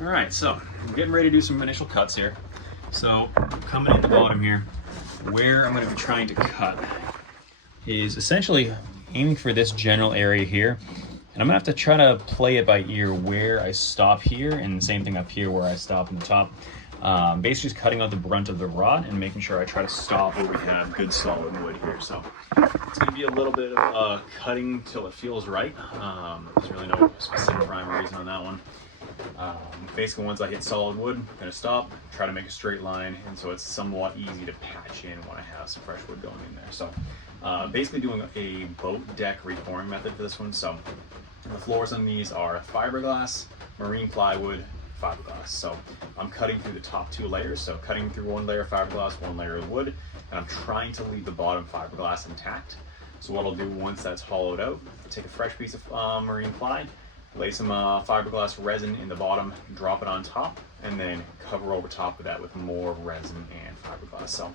All right, so I'm getting ready to do some initial cuts here. So coming in the bottom here, where I'm going to be trying to cut is essentially aiming for this general area here. And I'm going to have to try to play it by ear where I stop here, and the same thing up here where I stop in the top. Basically just cutting out the brunt of the rod and making sure I try to stop where we have good solid wood here. So it's going to be a little bit of cutting till it feels right. There's really no specific rhyme or reason on that one. Basically, once I hit solid wood, I'm going to stop, try to make a straight line, and so it's somewhat easy to patch in when I have some fresh wood going in there. So basically doing a boat deck repouring method for this one. So the floors on these are fiberglass, marine plywood, fiberglass. So I'm cutting through the top two layers, so cutting through one layer of fiberglass, one layer of wood, and I'm trying to leave the bottom fiberglass intact. So what I'll do once that's hollowed out, take a fresh piece of marine ply, lay some fiberglass resin in the bottom, drop it on top, and then cover over top of that with more resin and fiberglass. So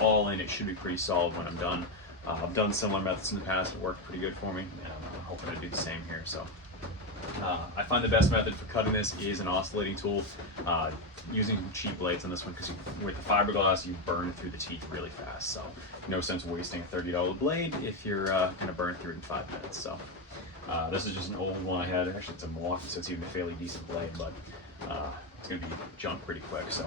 all in, it should be pretty solid when I'm done. I've done similar methods in the past. It worked pretty good for me, and I'm hoping to do the same here. So I find the best method for cutting this is an oscillating tool, using cheap blades on this one, because with the fiberglass you burn through the teeth really fast. So no sense wasting a $30 blade if you're going to burn through it in 5 minutes. So this is just an old one I had. Actually, it's a Milwaukee, so it's even a fairly decent blade, but it's going to be junked pretty quick. So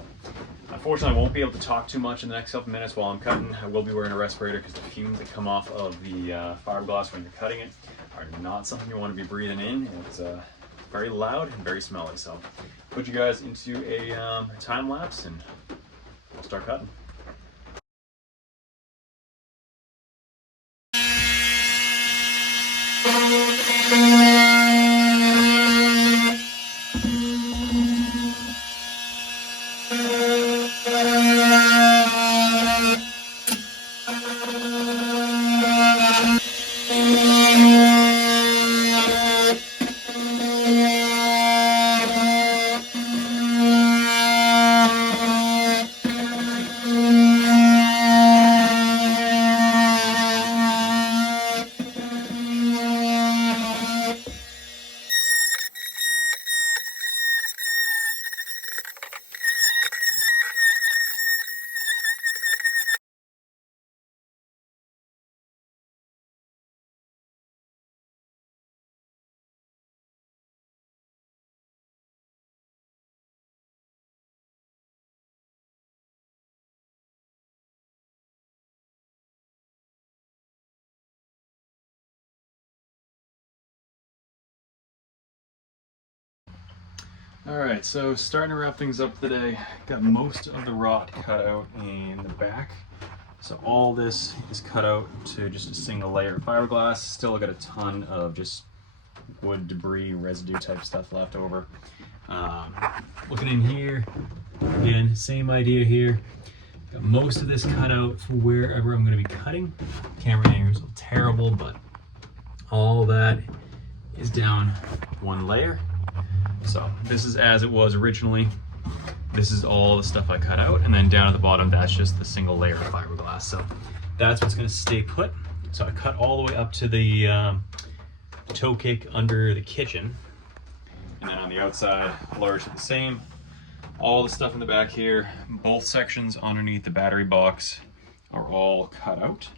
unfortunately, I won't be able to talk too much in the next couple minutes while I'm cutting. I will be wearing a respirator because the fumes that come off of the fiberglass when you're cutting it are not something you want to be breathing in. It's very loud and very smelly. So put you guys into a time lapse and we'll start cutting. Alright, so starting to wrap things up today. Got most of the rod cut out in the back. So all this is cut out to just a single layer of fiberglass. Still got a ton of just wood debris, residue type stuff left over. Looking in here, again, same idea here. Got most of this cut out for wherever I'm going to be cutting. Camera angles are terrible, but all that is down one layer. So this is as it was originally. This is all the stuff I cut out, and then down at the bottom, that's just the single layer of fiberglass. So that's what's going to stay put. So I cut all the way up to the toe kick under the kitchen, and then on the outside, largely the same. All the stuff in the back here, both sections underneath the battery box are all cut out.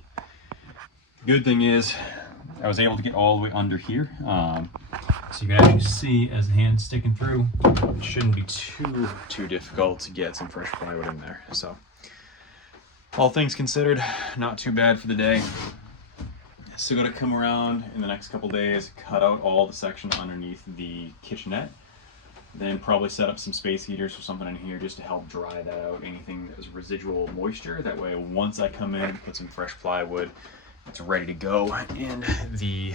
Good thing is, I was able to get all the way under here. So you can actually see as the hand's sticking through, it shouldn't be too difficult to get some fresh plywood in there. So all things considered, not too bad for the day. Still gotta come around in the next couple days, cut out all the section underneath the kitchenette, then probably set up some space heaters or something in here just to help dry that out, anything that was residual moisture. That way once I come in, put some fresh plywood, it's ready to go, and the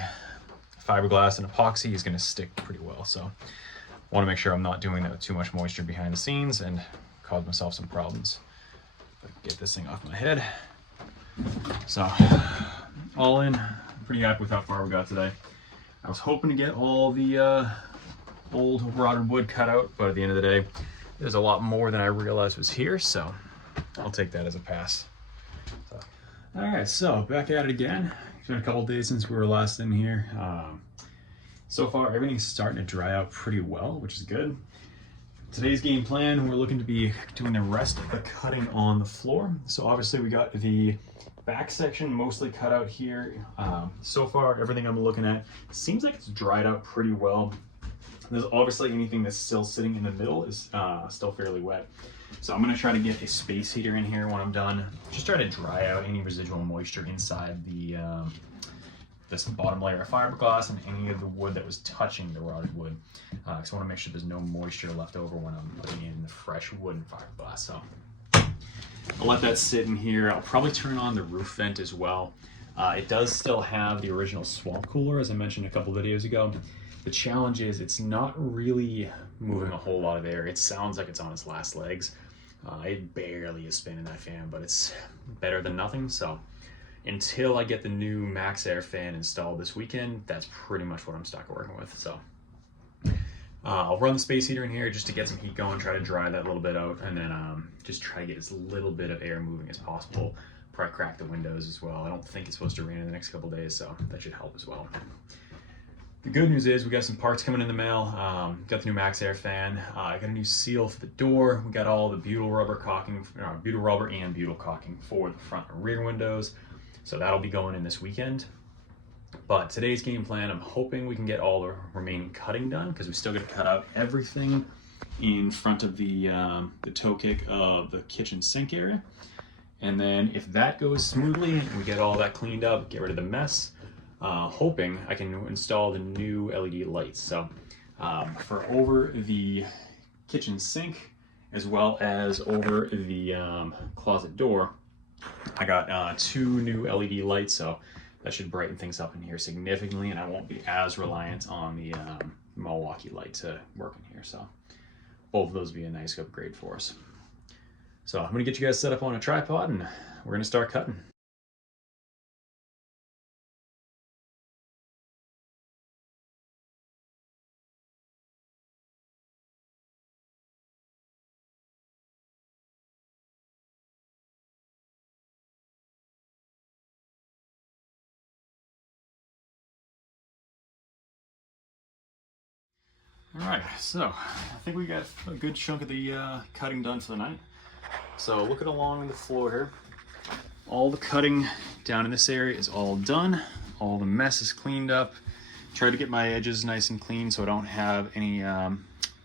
fiberglass and epoxy is going to stick pretty well. So I want to make sure I'm not doing that with too much moisture behind the scenes and cause myself some problems. Get this thing off my head. So all in, I'm pretty happy with how far we got today. I was hoping to get all the old rotted wood cut out, but at the end of the day, there's a lot more than I realized was here, so I'll take that as a pass. All right, so back at it again. It's been a couple days since we were last in here. So far, everything's starting to dry out pretty well, which is good. Today's game plan, we're looking to be doing the rest of the cutting on the floor. So obviously we got the back section mostly cut out here. So far, everything I'm looking at seems like it's dried out pretty well. There's obviously anything that's still sitting in the middle is still fairly wet. So I'm gonna try to get a space heater in here when I'm done. Just try to dry out any residual moisture inside the this bottom layer of fiberglass and any of the wood that was touching the rotted wood. Because I want to make sure there's no moisture left over when I'm putting in the fresh wooden fiberglass. So I'll let that sit in here. I'll probably turn on the roof vent as well. It does still have the original swamp cooler, as I mentioned a couple videos ago. The challenge is it's not really moving a whole lot of air. It sounds like it's on its last legs. It barely is spinning that fan, but it's better than nothing. So until I get the new Max Air fan installed this weekend, that's pretty much what I'm stuck working with. So I'll run the space heater in here just to get some heat going, try to dry that a little bit out, and then just try to get as little bit of air moving as possible. Probably crack the windows as well. I don't think it's supposed to rain in the next couple days, so that should help as well. The good news is we got some parts coming in the mail. Got the new Max Air fan. I got a new seal for the door. We got all the butyl rubber caulking, butyl rubber and butyl caulking for the front and rear windows. So that'll be going in this weekend. But today's game plan, I'm hoping we can get all the remaining cutting done, because we still got to cut out everything in front of the toe kick of the kitchen sink area. And then if that goes smoothly and we get all that cleaned up, get rid of the mess, hoping I can install the new LED lights. So for over the kitchen sink as well as over the closet door, I got 2 new LED lights, so that should brighten things up in here significantly, and I won't be as reliant on the Milwaukee light to work in here. So both of those will be a nice upgrade for us. So I'm gonna get you guys set up on a tripod and we're gonna start cutting. All right, so I think we got a good chunk of the cutting done for the night. So looking along the floor here, all the cutting down in this area is all done. All the mess is cleaned up. Tried to get my edges nice and clean so I don't have any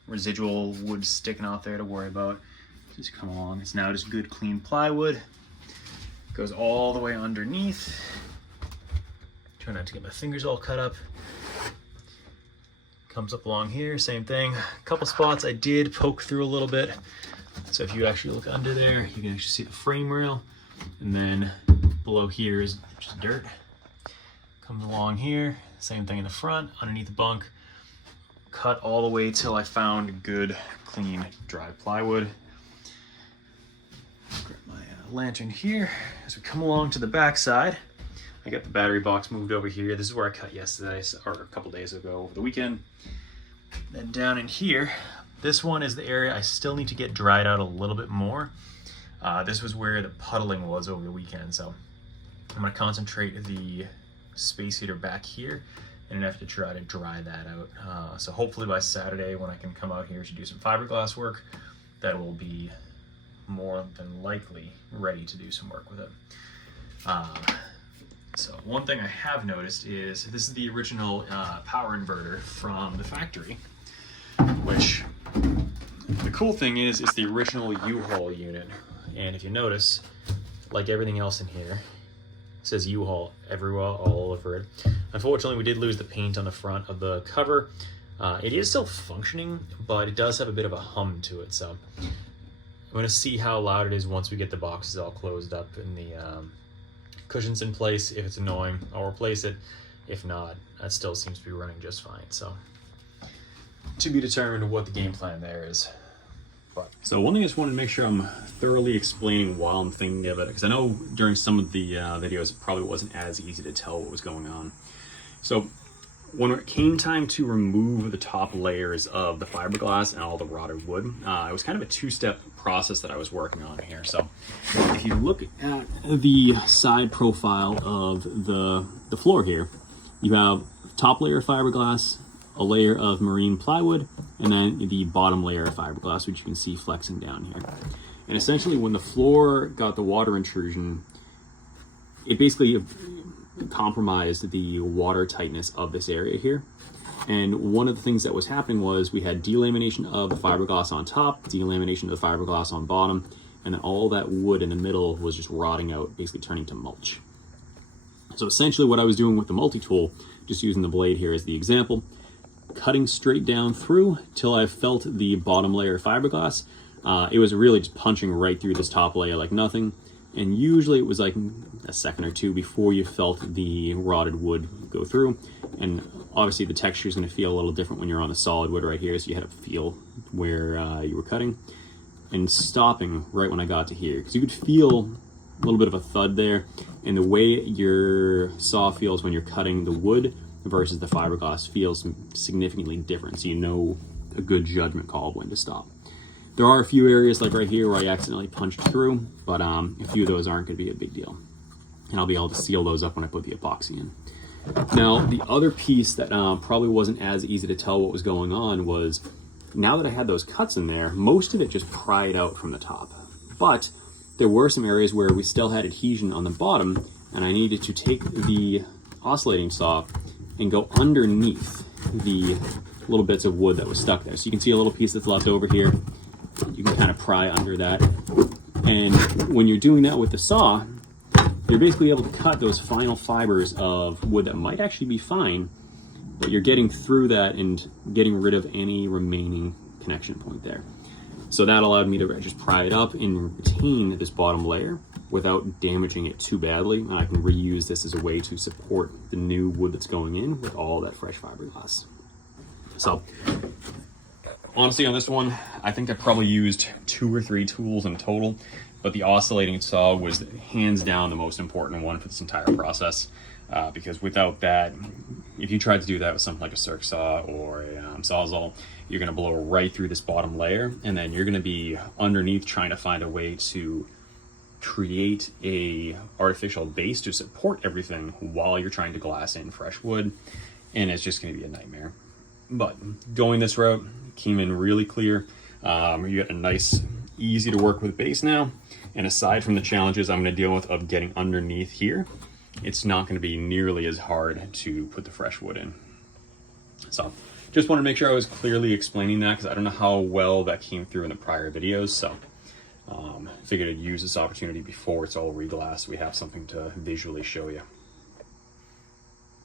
residual wood sticking out there to worry about. Just come along. It's now just good clean plywood. Goes all the way underneath. Try not to get my fingers all cut up. Comes up along here, same thing. A couple spots I did poke through a little bit. So if you actually look under there, you can actually see the frame rail. And then below here is just dirt. Comes along here, same thing in the front, underneath the bunk. Cut all the way till I found good, clean, dry plywood. Grab my lantern here. As we come along to the back side, I got the battery box moved over here. This is where I cut yesterday, or a couple days ago over the weekend. Then down in here, this one is the area I still need to get dried out a little bit more. This was where the puddling was over the weekend, so I'm gonna concentrate the space heater back here in an effort to try to dry that out. So hopefully by Saturday, when I can come out here to do some fiberglass work, that will be more than likely ready to do some work with it. So one thing I have noticed is this is the original power inverter from the factory, which the cool thing is it's the original U-Haul unit. And if you notice, like everything else in here, it says U-Haul everywhere, all over it. Unfortunately, we did lose the paint on the front of the cover. It is still functioning, but it does have a bit of a hum to it. So I'm gonna see how loud it is once we get the boxes all closed up and the cushions in place. If it's annoying, I'll replace it. If not, that still seems to be running just fine. So to be determined what the game plan there is. So one thing I just wanted to make sure I'm thoroughly explaining while I'm thinking of it, because I know during some of the videos it probably wasn't as easy to tell what was going on. So when it came time to remove the top layers of the fiberglass and all the rotted wood, it was kind of a two-step process that I was working on here. So if you look at the side profile of the floor here, you have top layer of fiberglass, a layer of marine plywood, and then the bottom layer of fiberglass, which you can see flexing down here. And essentially when the floor got the water intrusion, it basically compromised the water tightness of this area here. And one of the things that was happening was we had delamination of the fiberglass on top, delamination of the fiberglass on bottom, and then all that wood in the middle was just rotting out, basically turning to mulch. So essentially what I was doing with the multi-tool, just using the blade here as the example, cutting straight down through till I felt the bottom layer of fiberglass. It was really just punching right through this top layer like nothing. And usually it was like a second or two before you felt the rotted wood go through. And obviously the texture is going to feel a little different when you're on the solid wood right here, so you had to feel where you were cutting. And stopping right when I got to here, because you could feel a little bit of a thud there, and the way your saw feels when you're cutting the wood versus the fiberglass feels significantly different, so you know a good judgment call of when to stop. There are a few areas like right here where I accidentally punched through, but a few of those aren't going to be a big deal. And I'll be able to seal those up when I put the epoxy in. Now, the other piece that probably wasn't as easy to tell what was going on was, now that I had those cuts in there, most of it just pried out from the top. But there were some areas where we still had adhesion on the bottom, and I needed to take the oscillating saw and go underneath the little bits of wood that was stuck there. So you can see a little piece that's left over here. You can kind of pry under that. And when you're doing that with the saw, you're basically able to cut those final fibers of wood that might actually be fine, but you're getting through that and getting rid of any remaining connection point there. So that allowed me to just pry it up and retain this bottom layer without damaging it too badly. And I can reuse this as a way to support the new wood that's going in with all that fresh fiberglass. So honestly on this one, I think I probably used 2 or 3 tools in total, but the oscillating saw was hands down the most important one for this entire process. Because without that, if you tried to do that with something like a circ saw or a sawzall, you're going to blow right through this bottom layer, and then you're going to be underneath trying to find a way to create a artificial base to support everything while you're trying to glass in fresh wood, and it's just going to be a nightmare. But going this route came in really clear. You got a nice, easy to work with base now, and aside from the challenges I'm going to deal with of getting underneath here, it's not going to be nearly as hard to put the fresh wood in. So just want to make sure I was clearly explaining that, because I don't know how well that came through in the prior videos. So figured I'd use this opportunity before it's all reglassed. We have something to visually show you.